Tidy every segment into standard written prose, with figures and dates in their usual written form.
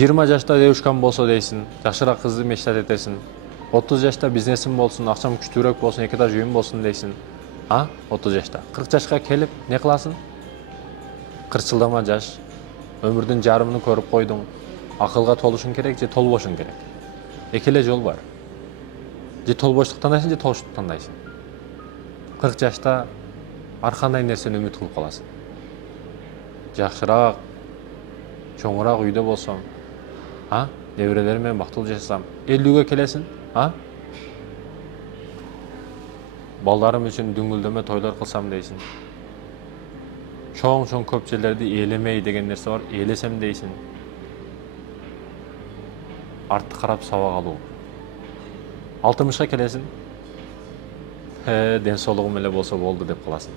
20 жашта девушкам болсо дейсин, жакшыраак кызды мечтат этесиң. 30 жашта бизнесим болсун, акчам күчтүүрөөк болсун, 2 этаж үйүм болсун дейсиң. 30 жашта. 40 жашка келип не кыласың? Кырчылдама жаш. Өмүрдүн жарымын көрүп койдуң. Акылга толушуң керек же толбошуң керек. Эки эле жол бар. Же толбоштук тандайсың, же толуштук тандайсың. 40 жашта ар кандай нерсени үмүт кылып каласың. Жакшыраак, чоңураак үйдө болсом, неберелерим менен бактылуу жашасам, 50-ге келесиң, балдарым үчүн дүңгүлдөмө тойлор кылсам дейсиң. Чоң көп жерлерди ээлемей деген нерсе бар, ээлесем дейсиң. Артты карап сабак алуу. 60-ка келесиң. Ден соолугум эле болсо болду деп каласың.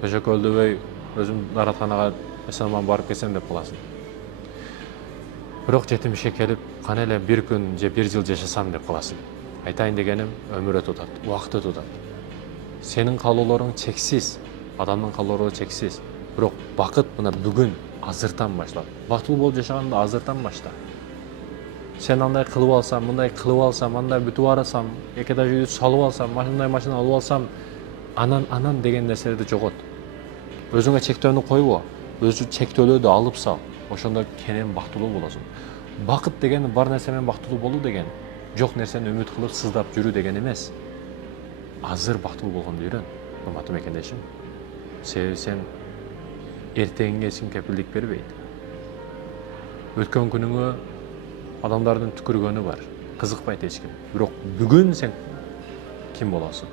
Төшөккө өлдөбөй, өзүм дааратканага эсен-аман барып келсем деп каласың. Бирок 70-ке келип, кана эле бир күн же бир жыл жашасам деп каласың. Айтайын дегеним, өмүр өтүп атат, убакыт өтүп атат. Сенин каалоолоруң чексиз, адамдын каалоолору чексиз. Бирок бакыт мына бүгүн, азыртан башталат. Бактылуу болуп жашаганды азыртан башта. Сен андай кылып алсам, мындай кылып алсам, андай бүтүп арасам, 2 этаж үйдү салып алсам, мындай машина алып алсам, анан деген нерселерди жогот. Өзүңө чектөөнү койбо, өзү чектөөлөрдү алып сал. Ошондо кенен бактылуу болосуң. Бакыт деген бар нерсе менен бактылуу болуу деген, жок нерсени үмүт кылып сыздап жүрүү деген эмес. Азыр бактылуу болгонду үйрөн, урматтуу мекендешим. Себеби сен эртеңиңе эч ким кепилдик бербейт. Өткөн күнүңө адамдардын түкүргөнү бар, кызыкпайт эч ким. Бирок бүгүн сен ким болосуң?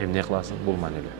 Эмне кыласың? Бул маанилүү.